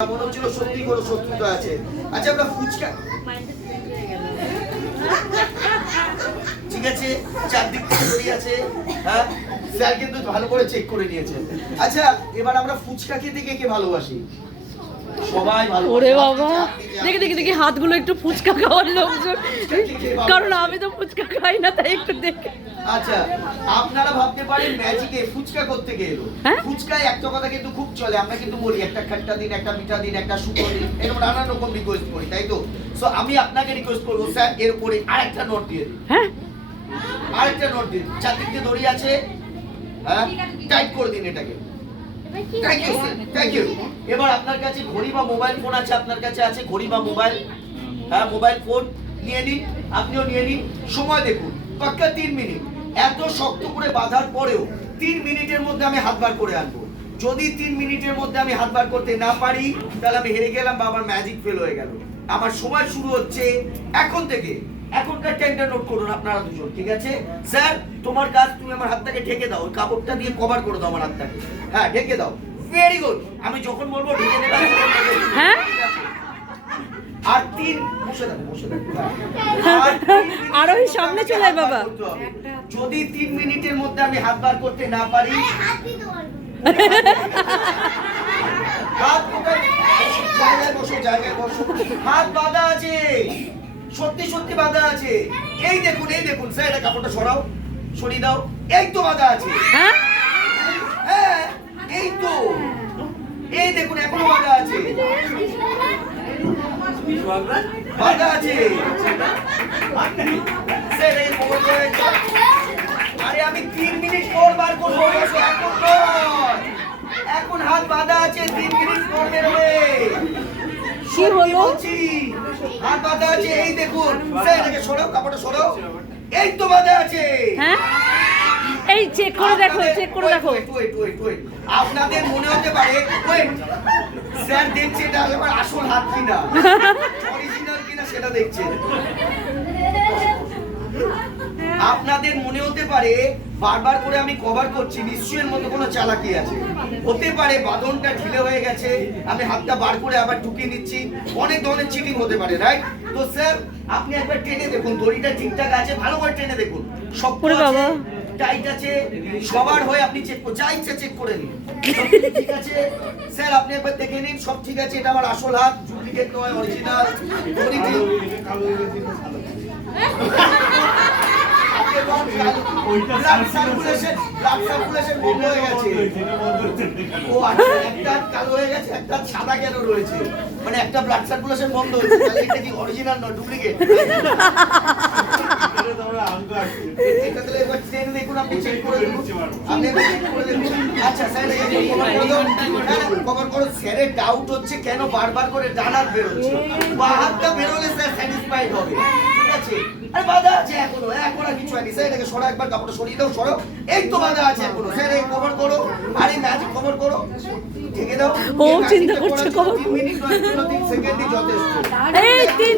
মনে হচ্ছিল সত্যি কোনো শত্রুতা আছে। আচ্ছা আমরা ফুচকা ঠিক আছে, চারদিক থেকে বেরিয়ে আছে। হ্যাঁ স্যার কিন্তু ভালো করে চেক করে নিয়েছে। আচ্ছা এবার আমরা ফুচকা খেতে কে কে ভালোবাসি? সবাই ভালো। ওরে বাবা, দেখি দেখি দেখি হাতগুলো একটু ফুচকা খাওয়ার লোকজন, কারণ আমি তো ফুচকা খাই না, তাই একটু দেখে। আচ্ছা আপনারা ভাবতে পারেন ম্যাজিকে ফুচকা করতে গেলো, ফুচকায় একটা কথা কিন্তু খুব চলে, আমরা কিন্তু বলি একটা খাট্টা দিন, একটা মিঠা দিন, একটা শুকনো দিন, এরকম নানা রকম রিকোয়েস্ট করি, তাই তো? সো আমি আপনাকে রিকোয়েস্ট করবো স্যার এর উপরে আরেকটা নোট দিয়ে দিন। হ্যাঁ আরেকটা নোট দিন, চারদিকে দড়ি আছে, হ্যাঁ টাইট করে দিন এটাকে। Thank you sir, thank you. এবার আপনার কাছে ঘড়ি বা মোবাইল ফোন আছে, আপনার কাছে আছে ঘড়ি বা মোবাইল, হ্যাঁ মোবাইল ফোন নিয়ে নিন, আপনিও নিয়ে নিন। সময় দেখুন পাক্কা 3 মিনিট। এত শক্ত করে বাঁধার পরেও 3 মিনিটের মধ্যে আমি হাত বার করে আনবো। যদি 3 মিনিটের মধ্যে আমি হাত বার করতে না পারি তাহলে আমি হেরে গেলাম বা আমার ম্যাজিক ফেল হয়ে গেল। আমার সময় শুরু হচ্ছে এখন থেকে। এখনকার টাইমটা নোট করুন আপনারা দুজন, ঠিক আছে? স্যার তোমার কাজ, তুমি আমার হাতটাকে ঢেকে দাও, ওই কাপড়টা দিয়ে কভার করে দাও আমার হাতটাকে। হ্যাঁ ঢেকে দাও, ভেরি গুড। আমি যখন বলবো ঢেকে দেবে। হ্যাঁ আর 3 বসে থাকো, বসে থাকো। আরো সামনে চলে বাবা। যদি 3 মিনিটের মধ্যে আমি হাত বার করতে না পারি, হাত জায়গায় বসো, জায়গায় বসো। হাত বাঁধা আছে, সত্যি সত্যি বাঁধা আছে। এই দেখুন, এই দেখুন স্যার, এটা কাপড়টা সরাও, সরিয়ে দাও। এই তো বাঁধা আছে। হ্যাঁ এই তো, এই দেখুন এখনো বাঁধা আছে, বাঁধা আছে। স্যার এই খবর করে, আরে আমি 3 মিনিট পর বার করবো, এখন নয়। এখন হাত বাঁধা আছে, 3 মিনিট পর বেরোবে। কি হলো? হাত বাঁধা আছে, এই দেখুন স্যার, এটাকে সরাও, কাপড়টা সরাও। এই তো বাঁধা আছে। হ্যাঁ এই চেক করে দেখো, চেক করে দেখো। আপনাদের মনে হতে পারে স্যার দেখছে এটা আমার আসল হাত কিনা, অরিজিনাল কিনা সেটা দেখছে। আপনাদের মনে হতে পারে বারবার করে আমি কভার করছি, নিশ্চয়ের মতো কোনো চালাকি আছে। হতে পারে বাঁধনটা ঢিলে হয়ে গেছে, আমি হাতটা বার করে আবার ঢুকিয়ে নিচ্ছি, অনেক ধরনের চিটিং হতে পারে, রাইট? তো স্যার আপনি একবার টেনে দেখুন, দড়িটা ঠিকঠাক আছে, ভালো করে টেনে দেখুন, শক্ত আছে, টাইট আছে, সবার হয়ে আপনি চেক করুন, যা ইচ্ছা চেক করে নিন, ঠিক আছে? স্যার আপনি একবার দেখে নিন, সব ঠিক আছে, এটা আমার আসল হাত, ডুপ্লিকেট নয়, অরিজিনাল। দড়ি ঠিক, ব্লাড সার্কুলেশন বন্ধ হয়ে গেছে। ও আচ্ছা, একটা কালো হয়ে গেছে, একটা সাদা কেন রয়েছে, মানে একটা ব্লাড সার্কুলেশন বন্ধ হয়েছে, তাহলে এটা কি অরিজিনাল নয়, ডুপ্লিকেট? এটা তাহলে একবার চেক দেখুন, আপনি চেক করে দেখুন, আপনি একবার চেক করে দেখুন। আচ্ছা স্যার এই কভার করে দাও, কভার করো। স্যারের ডাউট হচ্ছে কেন বারবার করে ডান হাত বেরোচ্ছে, বা হাতটা বেরোলে স্যার স্যাটিসফাইড হবে, ঠিক আছে? আরে বাঁধা আছে এখনো, এখন আর কিছু হয়নি। স্যার এটাকে সরো, একবার কাপড়টা সরিয়ে দাও, সরো। এই তো বাঁধা আছে এখনো। স্যার এই কভার করো, আর এই ম্যাজিক কভার করো, ঢেকে দাও। ও চিন্তা করছে, 3 মিনিট নয়, 3 সেকেন্ডই যথেষ্ট। এই 3